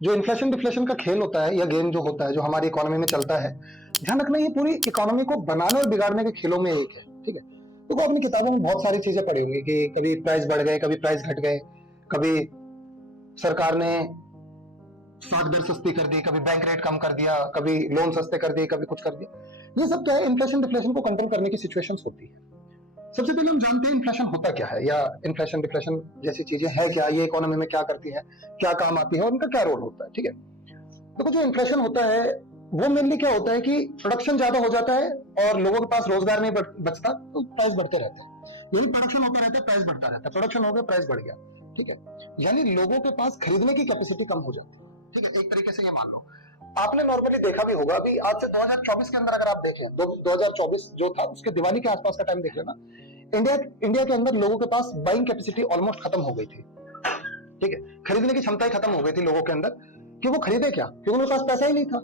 जो inflation deflation का खेल होता है या गेम जो होता है, जो हमारी इकोनॉमी में चलता है, ध्यान रखना ये पूरी इकोनॉमी को बनाने और बिगाड़ने के खेलों में एक है। ठीक है, तो आपने किताबों में बहुत सारी चीजें पढ़ी होंगी कि कभी प्राइस बढ़ गए, कभी प्राइस घट गए, कभी सरकार ने स्टॉक दर सस्ती कर दी, कभी बैंक रेट कम कर दिया, कभी लोन सस्ते कर दिए, कभी कुछ कर दिया। ये सब क्या है, इन्फ्लेशन डिफ्लेशन को कंट्रोल करने की सिचुएशंस होती है। सबसे पहले हम जानते हैं इन्फ्लेशन होता क्या है, या इन्फ्लेशन डिफ्लेशन जैसी चीजें है क्या, ये इकोनॉमी में क्या करती है, क्या काम आती है और उनका क्या रोल होता है। ठीक है, तो जो इन्फ्लेशन होता है वो मेनली क्या होता है कि प्रोडक्शन ज्यादा हो जाता है और लोगों के पास रोजगार नहीं बचता, तो प्राइस बढ़ते रहते हैं। यही प्रोडक्शन होता रहता है, प्राइस बढ़ता रहता है, प्रोडक्शन हो गया, प्राइस बढ़ गया। ठीक है, यानी लोगों के पास खरीदने की कैपेसिटी कम हो जाती है। ठीक है, एक तरीके से ये मान लो, आपने नॉर्मली देखा भी होगा, अभी आज से 2024 के अंदर अगर आप देखें, 2024 जो था उसके दिवाली के आसपास का टाइम देख लेना, इंडिया के अंदर लोगों के पास बाइंग कैपेसिटी ऑलमोस्ट खत्म हो गई थी। ठीक है, खरीदने की क्षमता ही खत्म हो गई थी लोगों के अंदर, कि वो खरीदे क्या, क्योंकि उनके पास पैसा ही नहीं था।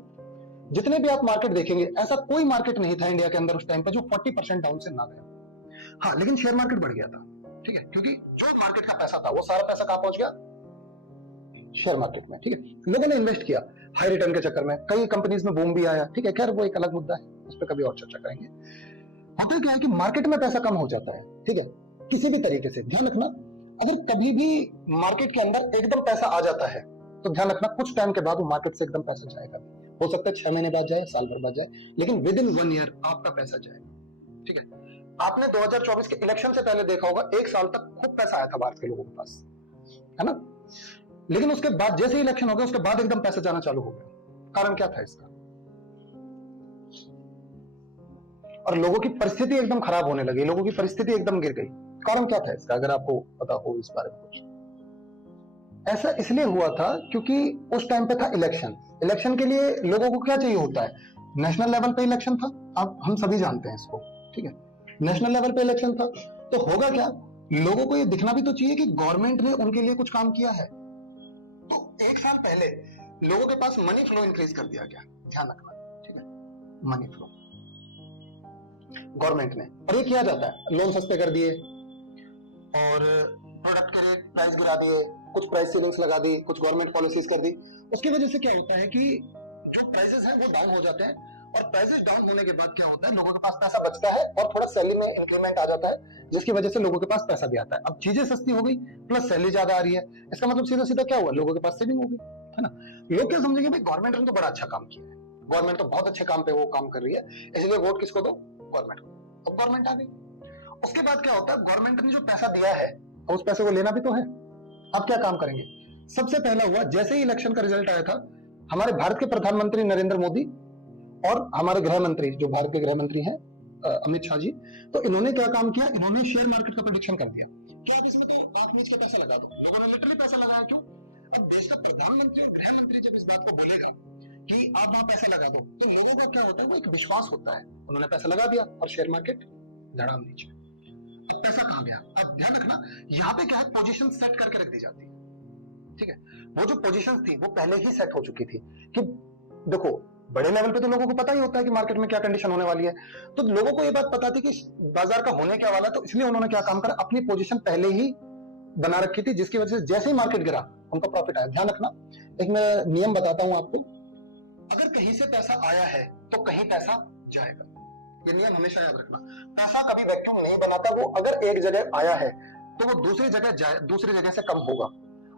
जितने भी आप मार्केट देखेंगे, ऐसा कोई मार्केट नहीं था इंडिया के अंदर उस टाइम पे जो 40% डाउन से ना गया। हाँ, लेकिन शेयर मार्केट बढ़ गया था। ठीक है, क्योंकि जो मार्केट का पैसा था वो सारा पैसा कहां पहुंच गया, शेयर मार्केट में। ठीक है, लोगों ने इन्वेस्ट किया हाई रिटर्न के चक्कर में, कई कंपनीज में बूम भी आया। ठीक है, खैर वो एक अलग मुद्दा है, उस पर कभी और चर्चा करेंगे। होता क्या है कि मार्केट में पैसा कम हो जाता है। ठीक है, किसी भी तरीके से ध्यान रखना, अगर कभी भी मार्केट के अंदर एकदम पैसा आ जाता है तो ध्यान रखना कुछ टाइम के बाद वो मार्केट से एकदम पैसा जाएगा। हो सकता है 6 महीने बाद जाए, साल भर बाद जाए, लेकिन विद इन 1 ईयर आपका पैसा जाएगा। ठीक है, आपने 2024 के इलेक्शन से पहले देखा होगा, 1 साल तक खूब पैसा आया था भारत के लोगों के पास, है ना। लेकिन उसके बाद जैसे ही इलेक्शन हो गया, उसके बाद एकदम पैसा जाना चालू हो गया। कारण क्या था इसका, और लोगों की परिस्थिति एकदम खराब होने लगी, लोगों की परिस्थिति एकदम गिर गई। कारण क्या था इसका, अगर आपको पता हो इस बारे में कुछ। ऐसा इसलिए हुआ था क्योंकि उस टाइम पे था इलेक्शन। इलेक्शन के लिए लोगों को क्या चाहिए होता है, नेशनल लेवल पे इलेक्शन था, अब हम सभी जानते हैं इसको। ठीक है, नेशनल लेवल पे इलेक्शन था, तो होगा क्या, लोगों को ये दिखना भी तो चाहिए कि गवर्नमेंट ने उनके लिए कुछ काम किया है। तो 1 साल पहले लोगों के पास मनी फ्लो इंक्रीज कर दिया गया, ध्यान रखना। ठीक है, मनी फ्लो गवर्नमेंट ने, और ये किया जाता है, लोन सस्ते कर दिए और प्रोडक्ट के रेट प्राइस गिरा दिए, कुछ प्राइस सेविंग्स लगा दी, कुछ गवर्नमेंट पॉलिसीज कर दी। उसकी वजह से क्या होता है कि जो प्राइसेस हैं वो डाउन हो जाते हैं, और प्राइसेस डाउन होने के बाद क्या होता है, लोगों के पास पैसा बचता है और थोड़ा सैलरी में इंक्रीमेंट आ जाता है, जिसकी वजह से लोगों के पास पैसा भी आता है। अब चीजें सस्ती हो गई प्लस सैलरी ज्यादा आ रही है, इसका मतलब सीधा सीधा क्या हुआ, लोगों के पास सेविंग हो गई, है ना। लोग क्या समझेंगे, भाई गवर्नमेंट ने तो बड़ा अच्छा काम किया है, गवर्नमेंट तो बहुत अच्छे काम पे वो काम कर रही है, इसलिए वोट किसको दो, गवर्नमेंट को। अब गवर्नमेंट आ गई, उसके बाद क्या होता है, गवर्नमेंट ने जो पैसा दिया है उस पैसे को लेना भी तो है। अब क्या काम करेंगे, सबसे पहला हुआ, जैसे ही इलेक्शन का रिजल्ट आया था, हमारे भारत के प्रधानमंत्री नरेंद्र मोदी और हमारे गृह मंत्री, जो भारत के गृह मंत्री हैं अमित शाह जी, तो इन्होंने क्या काम किया, इन्होंने शेयर मार्केट का प्रेडिक्शन कर दिया। क्या आप इसमें रात में पैसा लगा दो, लोगों ने लिटरली पैसा लगाया। क्यों, अब देश का प्रधानमंत्री और गृह मंत्री जब इस बात को बोलेगा कि आप वहां पैसे लगा दो, तो लोगों का क्या होता है, वो एक विश्वास होता है। उन्होंने पैसा लगा दिया और शेयर मार्केट धड़ाम नीचे। अब पैसा कहां गया, अब ध्यान रखना, यहाँ पे क्या है, पोजीशन सेट करके रख दी जाती है। ठीक है, वो जो पोजीशंस थी वो पहले ही सेट हो चुकी थी कि देखो, बड़े लेवल पे तो लोगों को पता ही होता है कि मार्केट में क्या कंडीशन होने वाली है, तो लोगों को ये बात पता थी कि बाजार का होने क्या वाला, तो इसलिए उन्होंने क्या काम करा, अपनी पोजीशन पहले ही बना रखी थी, जिसकी वजह से जैसे ही मार्केट गिरा उनका प्रॉफिट आया। ध्यान रखना, एक मैं नियम बताता हूं आपको, अगर कहीं से पैसा आया है तो कहीं पैसा जाएगा, ये नियम हमेशा याद रखना। पैसा कभी वैक्यूम नहीं बनाता, वो अगर एक जगह आया है तो वो दूसरी जगह से कम होगा।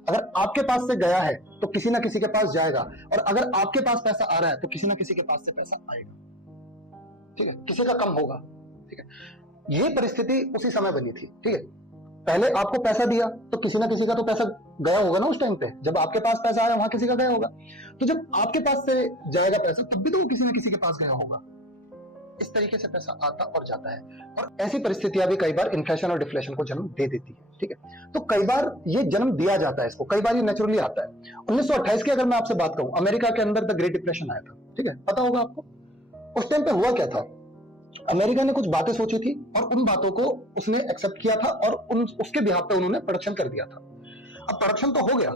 अगर आपके पास से गया है तो किसी ना किसी के पास जाएगा, और अगर आपके पास पैसा आ रहा है तो किसी ना किसी के पास से पैसा आएगा। ठीक है, किसी का कम होगा। ठीक है, ये परिस्थिति उसी समय बनी थी। ठीक है, पहले आपको पैसा दिया तो किसी ना किसी का तो पैसा गया होगा ना, उस टाइम पे जब आपके पास पैसा आया वहां किसी का गया होगा, तो जब आपके पास से जाएगा पैसा तब भी तो वो किसी ना किसी के पास गया होगा। इस तरीके से पैसा आता और जाता है, और ऐसी परिस्थितियां भी कई बार इन्फ्लेशन और डिफ्लेशन को जन्म दे देती है। ठीक है, तो कई बार ये जन्म दिया जाता है इसको, कई बार ये नेचुरली आता है। 1928 की अगर मैं आपसे बात करूं, अमेरिका के अंदर द ग्रेट डिप्रेशन आया था। ठीक है, पता होगा आपको उस टाइम पे हुआ क्या था। अमेरिका ने कुछ बातें सोची थी और उन बातों को उसने एक्सेप्ट किया था, और उसके बिहाफ पे उन्होंने प्रोडक्शन कर दिया था। अब प्रोडक्शन तो हो गया,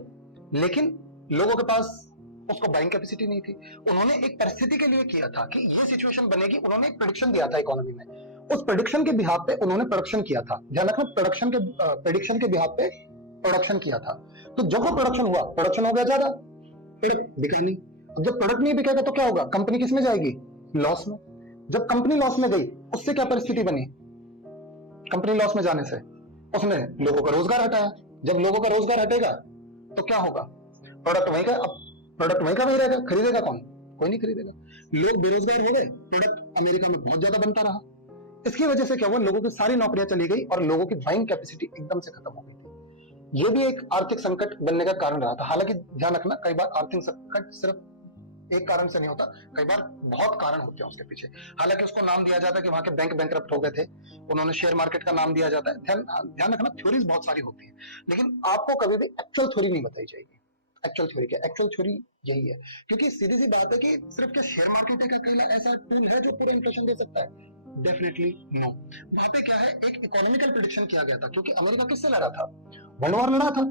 लेकिन लोगों के पास उसको बाइंग कैपेसिटी नहीं थी। उन्होंने एक परिस्थिति के लिए किया था कि ये सिचुएशन बनेगी, उन्होंने एक प्रेडिक्शन दिया था इकोनॉमी में, उस प्रेडिक्शन के बिहाफ पे उन्होंने प्रोडक्शन किया था। ध्यान रखना, प्रेडिक्शन के बिहाफ पे प्रोडक्शन किया था। तो जब वो प्रोडक्शन हुआ, प्रोडक्शन हो गया ज्यादा, प्रोडक्ट बिका नहीं। अब जब प्रोडक्ट नहीं बिकेगा तो क्या होगा, कंपनी किस में जाएगी, लॉस में। जब कंपनी लॉस में गई उससे क्या परिस्थिति बनी, कंपनी लॉस में जाने से उसने लोगों का रोजगार हटाया। जब लोगों का रोजगार हटेगा तो क्या होगा, प्रोडक्ट वहीं का, अब प्रोडक्ट वहीं का वहीं रहेगा, खरीदेगा कौन, कोई नहीं खरीदेगा। लोग बेरोजगार हो गए, प्रोडक्ट अमेरिका में बहुत ज्यादा बनता रहा। इसकी वजह से क्या हुआ, लोगों की सारी नौकरियां चली गई और लोगों की बाइंग कैपेसिटी एकदम से खत्म हो गई थी। ये भी एक आर्थिक संकट बनने का कारण रहा था। हालांकि ध्यान रखना, कई बार आर्थिक संकट सिर्फ एक कारण से नहीं होता, कई बार बहुत कारण होते हैं उसके पीछे। हालांकि उसको नाम दिया जाता है कि वहां के बैंक बैंकरप्ट हो गए थे, उन्होंने शेयर मार्केट का नाम दिया जाता है। ध्यान रखना, थ्योरीज बहुत सारी होती है, लेकिन आपको कभी भी एक्चुअल थ्योरी नहीं बताई जाएगी। एक्चुअल थ्योरी क्या, एक्चुअल थ्योरी यही है, क्योंकि सीधी सी बात है कि सिर्फ क्या शेयर मार्केट एक अकेला ऐसा टूल है जो पूरा इन्फ्लेशन दे सकता है, डेफिनेटली नो। वहां पे क्या है, एक इकोनॉमिकल प्रेडिक्शन किया गया था, क्योंकि अमेरिका किससे लड़ा था, वर्ल्ड वॉर लड़ा था,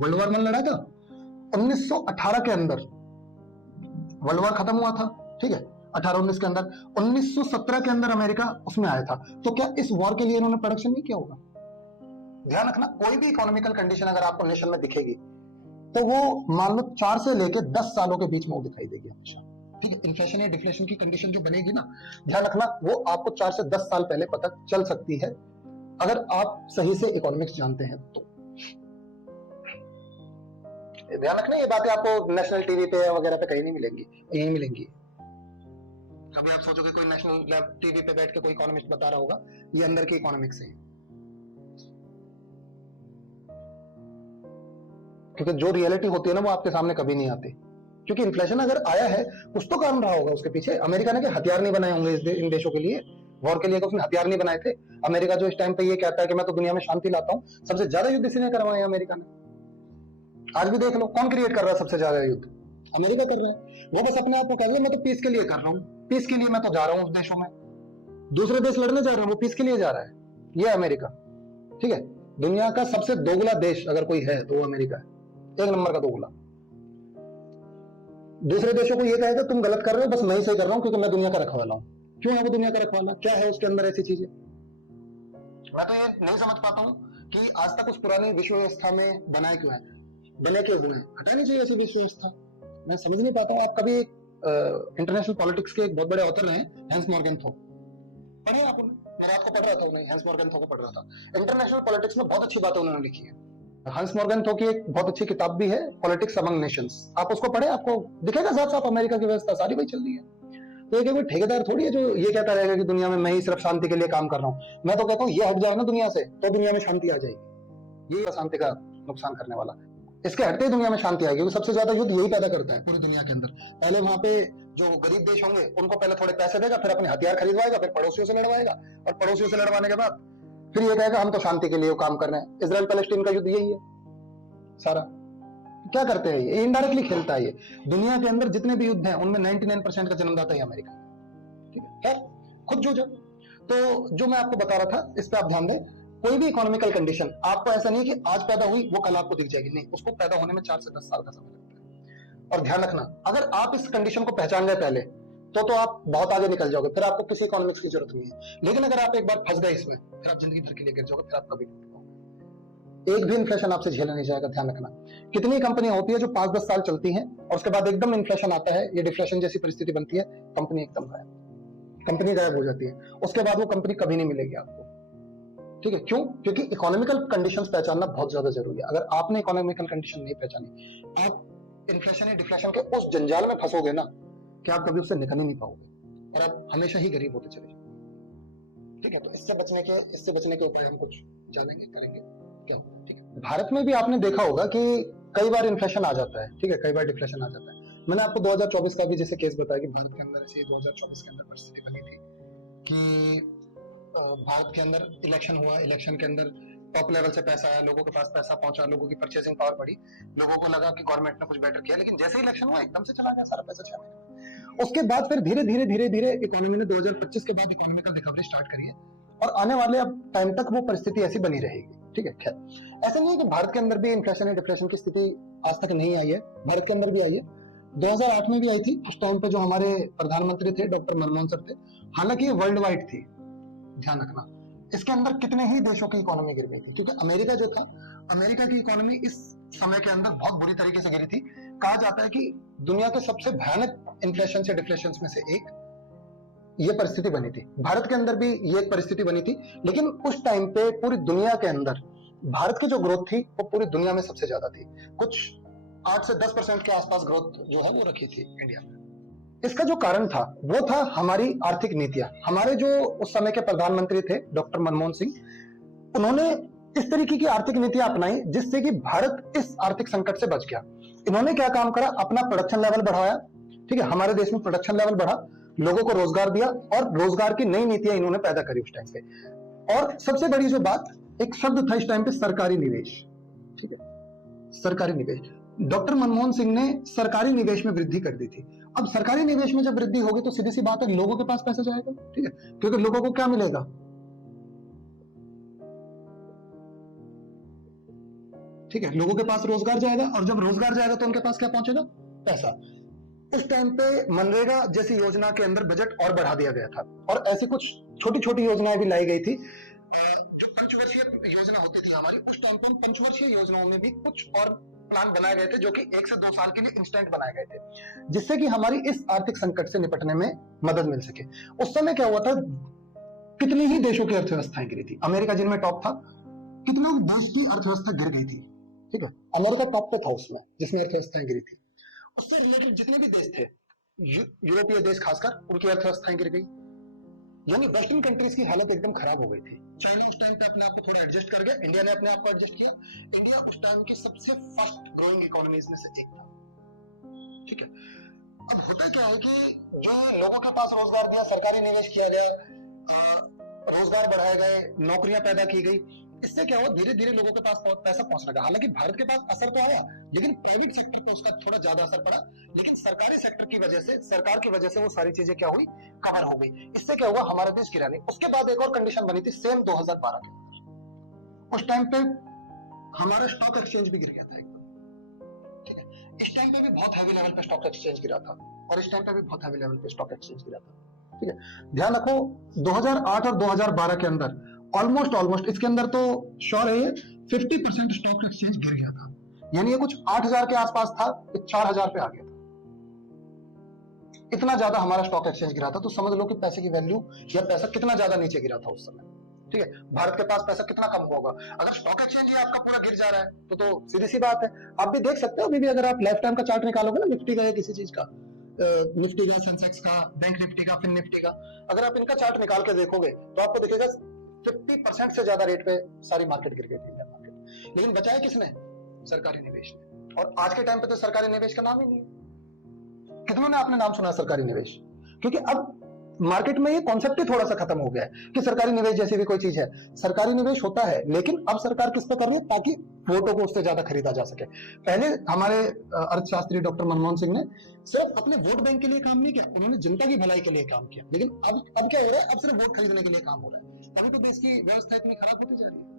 वर्ल्ड वॉर में लड़ा था 1918 के अंदर वर्ल्ड वॉर खत्म हुआ था, ठीक है, 18-19 के अंदर। 1917 के अंदर अमेरिका उसमें आया था। तो क्या इस वॉर के लिए इन्होंने प्रोडक्शन नहीं किया होगा। ध्यान रखना, कोई भी इकोनॉमिकल कंडीशन अगर आपको नेशन में दिखेगी तो वो मान लो 4 से लेकर 10 सालों के बीच में वो दिखाई देगी हमेशा, ठीक है। इन्फ्लेशन या डिफ्लेशन की कंडीशन जो बनेगी ना, ध्यान रखना, वो आपको 4 से 10 साल पहले पता चल सकती है, अगर आप सही से इकोनॉमिक्स जानते हैं तो। ध्यान रखना, ये बातें आपको नेशनल टीवी पे वगैरह पे कहीं नहीं मिलेंगी, यहीं मिलेंगी। अभी आप सोचोगे कोई नेशनल टीवी पे बैठ के कोई इकोनॉमिस्ट बता रहा होगा, ये अंदर की इकोनॉमिक्स है। क्योंकि जो रियलिटी होती है ना, वो आपके सामने कभी नहीं आती। क्योंकि इन्फ्लेशन अगर आया है, कुछ तो कारण रहा होगा उसके पीछे। अमेरिका ने हथियार नहीं बनाए होंगे इन देशों के लिए, वॉर के लिए उसने हथियार नहीं बनाए थे। अमेरिका जो इस टाइम पे ये कहता है कि मैं तो दुनिया में शांति लाता हूँ, सबसे ज्यादा युद्ध इसी ने करवाए अमेरिका ने। आज भी देख लो, कौन क्रिएट कर रहा है सबसे ज्यादा युद्ध, अमेरिका कर रहा है। वो बस अपने आप को कह रहा है मैं तो पीस के लिए कर रहा हूँ, पीस के लिए मैं तो जा रहा हूँ उस देशों में, दूसरे देश लड़ने जा रहा हूँ, वो पीस के लिए जा रहा है, ये अमेरिका, ठीक है। दुनिया का सबसे दोगला देश अगर कोई है तो वो अमेरिका है, 1 नंबर का दोगला। दूसरे देशों को ये कहेगा तुम गलत कर रहे हो, बस मैं ही सही कर रहा हूं क्योंकि मैं दुनिया का रखवाला हूं। क्यों है वो दुनिया का रखवाला, क्या है उसके अंदर ऐसी चीजें, मैं तो ये नहीं समझ पाता हूं कि आज तक उस पुरानी विश्व व्यवस्था में बनाए क्यों है, बने क्यों हुए, हटानी चाहिए ऐसी विश्व व्यवस्था। मैं समझ नहीं पाता हूँ। आप कभी इंटरनेशनल पॉलिटिक्स के एक बहुत बड़े ऑथर हैं, हैंस मॉर्गेनथॉप, पढ़े आप उन्हें, मैं रात को पढ़ रहा था उन्हें, हैंस मॉर्गेनथॉप को पढ़ रहा था। इंटरनेशनल पॉलिटिक्स में बहुत अच्छी बातें उन्होंने लिखी है। हंस मॉर्गेनथॉप की एक बहुत अच्छी किताब भी है, पॉलिटिक्स अमंग नेशंस, आप उसको पढ़े, आपको दिखेगा साफ साफ अमेरिका की व्यवस्था सारी वही चल रही है। तो ये कोई ठेकेदार थोड़ी है जो ये कहता रहेगा कि दुनिया में मैं ही सिर्फ शांति के लिए काम कर रहा हूँ। मैं तो कहता हूँ ये हट जाए ना दुनिया से, तो दुनिया में शांति आ जाएगी। ये शांति का नुकसान करने वाला, इसके हटते ही दुनिया में शांति आएगी। वो सबसे ज्यादा युद्ध यही पैदा करता है पूरी दुनिया के अंदर। पहले वहां पे जो गरीब देश होंगे उनको पहले थोड़े पैसे देगा, फिर अपने हथियार खरीदवाएगा, फिर पड़ोसियों से लड़वाएगा, और पड़ोसियों से लड़वाने के बाद फिर ये कहेगा हम तो शांति के लिए काम कर रहे हैं। इजराइल पैलेस्टीन का युद्ध यही है सारा। क्या करते हैं ये इनडायरेक्टली खेलता है। ये दुनिया के अंदर जितने भी युद्ध हैं उनमें 99% का जन्मदाता है अमेरिका, ठीक है, खुद जो तो जो मैं आपको बता रहा था इस पे आप ध्यान दें। कोई भी इकोनॉमिकल कंडीशन आपको ऐसा नहीं है कि आज पैदा हुई वो कल आपको दिख जाएगी, नहीं, उसको पैदा होने में 4 से 10 साल का समय लगता है। और ध्यान रखना, अगर आप इस कंडीशन को पहचान गए पहले तो आप बहुत आगे निकल जाओगे, फिर आपको किसी इकोनॉमिक्स की जरूरत नहीं है। लेकिन अगर आप एक बार फंस गए इसमें, फिर आप जिंदगी भर के लिए गिर जाओगे, फिर आप कभी नहीं उठोगे। एक भी इन्फ्लेशन आपसे झेला नहीं जाएगा। ध्यान रखना, कितनी कंपनियां होती है जो 5-10 साल चलती हैं और उसके बाद एकदम इन्फ्लेशन आता है, ये डिफ्लेशन जैसी परिस्थिति बनती है, कंपनी एकदम गायब, कंपनी गायब हो जाती है। उसके बाद वो कंपनी कभी नहीं मिलेगी आपको, ठीक है। क्यों? क्योंकि इकोनॉमिकल कंडीशंस पहचानना बहुत ज्यादा जरूरी है। अगर आपने इकोनॉमिकल कंडीशन नहीं पहचानी, आप इन्फ्लेशन या डिफ्लेशन के उस जंजाल में फंसोगे ना कि आप कभी उससे निकल ही नहीं पाओगे और आप हमेशा ही गरीब होते चले जाओगे, ठीक है। तो इससे बचने के उपाय हम कुछ जानेंगे, करेंगे क्या, ठीक है। भारत में भी आपने देखा होगा कि कई बार इन्फ्लेशन आ जाता है, ठीक है, कई बार डिफ्लेशन आ जाता है। मैंने आपको 2024 का भी जैसे केस बताया कि भारत के अंदर ऐसे 2024 के अंदर परिस्थिति बनी थी कि भारत के अंदर इलेक्शन हुआ, इलेक्शन के अंदर टॉप लेवल से पैसा आया, लोगों के पास पैसा पहुंचा, लोगों की परचेसिंग पावर बढ़ी, लोगों को लगा कि गवर्नमेंट ने कुछ बेटर किया। लेकिन जैसे इलेक्शन हुआ एकदम से चला गया सारा पैसा 6 महीने। उसके बाद फिर धीरे धीरे इकोनॉमी ने 2025 के बाद इकोनॉमिकल रिकवरी स्टार्ट करी है और आने वाले अब टाइम तक वो परिस्थिति ऐसी बनी रहेगी, ठीक है। खैर, ऐसा नहीं है कि भारत के अंदर भी इन्फ्लेशन या डिफ्लेशन की स्थिति आज तक नहीं आई है, भारत के अंदर भी आई है। 2008 में भी आई थी, उस टाइम पे जो हमारे प्रधानमंत्री थे डॉक्टर मनमोहन सर थे। हालांकि ये वर्ल्ड वाइड थी, ध्यान रखना। इसके अंदर कितने ही देशों की इकोनॉमी गिर गई थी, क्योंकि अमेरिका जो था, अमेरिका की इकोनॉमी इस समय के अंदर बहुत बुरी तरीके से गिरी थी। कहा जाता है कि दुनिया के सबसे भयानक इन्फ्लेशन से डिफ्लेशन में से एक ये परिस्थिति बनी थी। भारत के अंदर भी ये एक परिस्थिति बनी थी, लेकिन उस टाइम पे पूरी दुनिया के अंदर भारत की जो ग्रोथ थी वो पूरी दुनिया में सबसे ज्यादा थी। कुछ 8 से 10% के आसपास ग्रोथ जो है वो रखी थी इंडिया में। इसका जो कारण था वो था हमारी आर्थिक नीतियां। हमारे जो उस समय के प्रधानमंत्री थे डॉक्टर मनमोहन सिंह, उन्होंने इस तरीके की आर्थिक नीतियां अपनाई जिससे कि भारत इस आर्थिक संकट से बच गया। इन्होंने क्या काम करा, अपना प्रोडक्शन लेवल बढ़ाया, ठीक है, हमारे देश में प्रोडक्शन लेवल बढ़ा, लोगों को रोजगार दिया और रोजगार की नई नीतियां इन्होंने पैदा करी उस टाइम पे। और सबसे बड़ी जो बात, एक शब्द था इस टाइम पे, सरकारी निवेश, ठीक है, सरकारी निवेश। डॉक्टर मनमोहन सिंह ने सरकारी निवेश में वृद्धि कर दी थी। अब सरकारी निवेश में जब वृद्धि होगी तो सीधी सी बात है लोगों के पास पैसा जाएगा, ठीक है, क्योंकि लोगों को क्या मिलेगा, ठीक है, लोगों के पास रोजगार जाएगा और जब रोजगार जाएगा तो उनके पास क्या पहुंचेगा, पैसा। उस टाइम पे मनरेगा जैसी योजना के अंदर बजट और बढ़ा दिया गया था और ऐसी कुछ छोटी छोटी योजनाएं भी लाई गई थी। जो पंचवर्षीय योजना होती थी हमारी, उस टाइम पे पंचवर्षीय योजनाओं में भी कुछ और प्लान बनाए गए थे जो कि 1 से 2 साल के लिए इंस्टेंट बनाए गए थे, जिससे कि हमारी इस आर्थिक संकट से निपटने में मदद मिल सके। उस समय क्या हुआ था, कितनी ही देशों की अर्थव्यवस्थाएं गिरी थी। अमेरिका जिनमें टॉप था, कितने देश की अर्थव्यवस्था गिर गई थी, ठीक है, अमेरिका टॉप पे था उसमें जिसमें अर्थव्यवस्थाएं गिरी थी। उससे रिलेटेड जितने भी देश थे, यूरोपीय देश खासकर, उनकी अर्थव्यवस्थाएं गिर गई। यानी वेस्टर्न कंट्रीज की हालत एकदम खराब हो गई थी। चाइना उस टाइम पे अपने आप को थोड़ा एडजस्ट कर गया, इंडिया ने अपने आप को एडजस्ट किया। इंडिया उस टाइम की सबसे फास्ट ग्रोइंग इकोनॉमीज में से एक था, ठीक है। अब होता क्या है कि जो लोगों के पास रोजगार दिया, सरकारी निवेश किया गया, रोजगार बढ़ाए गए, नौकरियां पैदा की गई, इससे क्या हुआ, धीरे धीरे लोगों के पास पैसा पहुंचने लगा। हालांकि भारत के पास असर तो आया, लेकिन प्राइवेट सेक्टर पर उसका थोड़ा ज्यादा असर पड़ा, लेकिन सरकारी सेक्टर की वजह से, सरकार की वजह से वो सारी चीजें क्या हुई, कवर हो गई। इससे क्या हुआ, हमारा देश गिरा नहीं। उसके बाद एक और कंडीशन बनी थी सेम 2012 के अंदर। उस टाइम पे हमारा स्टॉक एक्सचेंज भी गिर गया था एकदम, ठीक है। इस टाइम पे भी बहुत हैवी लेवल पे स्टॉक एक्सचेंज गिरा था और इस टाइम पे भी बहुत हैवी लेवल पे स्टॉक एक्सचेंज गिरा था, ठीक है। ध्यान रखो 2008 और 2012 के अंदर ऑलमोस्ट इसके अंदर तो श्योर है 50% स्टॉक एक्सचेंज गिर गया था। यानी ये कुछ 8000 के आसपास था, 4000 पे आ गया था। इतना ज्यादा हमारा स्टॉक एक्सचेंज गिरा था, तो समझ लो कि पैसे की वैल्यू या पैसा कितना ज्यादा नीचे गिरा था उस समय, ठीक है। भारत के पास पैसा कितना कम होगा अगर स्टॉक एक्सचेंज ही आपका पूरा गिर जा रहा है, तो सीधी सी बात है। आप भी देख सकते हो, अभी भी अगर आप लाइफ टाइम का चार्ट निकालोगे ना, निफ्टी का या किसी चीज का, निफ्टी का, सेंसेक्स का, बैंक निफ्टी का, फिन निफ्टी का, अगर आप इनका चार्ट निकाल के देखोगे तो आपको दिखेगा 50% से ज्यादा रेट पे सारी मार्केट गिर गई थी, इंडियन मार्केट। लेकिन बचाया किसने, सरकारी निवेश ने। और आज के टाइम पे तो सरकारी निवेश का नाम ही नहीं है। कितनों ने आपने नाम सुना सरकारी निवेश, क्योंकि अब मार्केट में ये कॉन्सेप्ट ही थोड़ा सा खत्म हो गया है कि सरकारी निवेश जैसी भी कोई चीज है। सरकारी निवेश होता है, लेकिन अब सरकार किस पे कर रही है, ताकि वोटों को उससे ज्यादा खरीदा जा सके। पहले हमारे अर्थशास्त्री डॉक्टर मनमोहन सिंह ने सिर्फ अपने वोट बैंक के लिए काम नहीं किया, उन्होंने जनता की भलाई के लिए काम किया। लेकिन अब क्या हो रहा है, अब सिर्फ वोट खरीदने के लिए काम हो रहा है। तभी तो देश की व्यवस्था इतनी खराब होती जा रही है।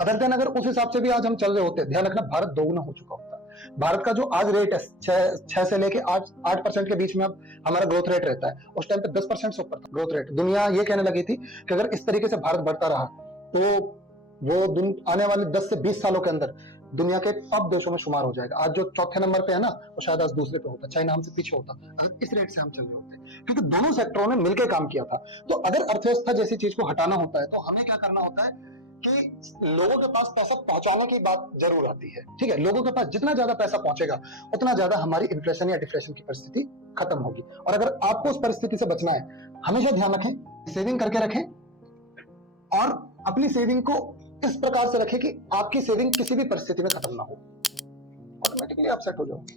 अदर देन अगर उस हिसाब से भी आज हम चल रहे होते, ध्यान रखना भारत दोगुना हो चुका होता। भारत का जो आज रेट है 6 से लेके 8% के बीच में अब हमारा ग्रोथ रेट रहता है, उस टाइम पे 10% से ऊपर था ग्रोथ रेट। दुनिया ये कहने लगी थी कि अगर इस तरीके से भारत बढ़ता रहा तो वो आने वाले 10 से 20 सालों के अंदर दुनिया के टॉप देशों में शुमार हो जाएगा। आज जो चौथे नंबर पे है ना, वो शायद आज दूसरे पे होता, चाइना हमसे पीछे होता। आज इस रेट से हम चल रहे होते, क्योंकि दोनों सेक्टरों ने मिलकर काम किया था। तो अगर अर्थव्यवस्था जैसी चीज को हटाना होता है तो हमें क्या करना होता है कि लोगों के पास पैसा पहुंचाने की बात जरूर आती है, ठीक है। लोगों के पास जितना ज्यादा पैसा पहुंचेगा उतना ज्यादा हमारी इन्फ्लेशन या डिफ्लेशन की परिस्थिति खत्म होगी। और अगर आपको उस परिस्थिति से बचना है, हमेशा ध्यान रखें, सेविंग करके रखें और अपनी सेविंग को इस प्रकार से रखें कि आपकी सेविंग किसी भी परिस्थिति में खत्म ना हो, ऑटोमेटिकली आप सेट हो जाओगे।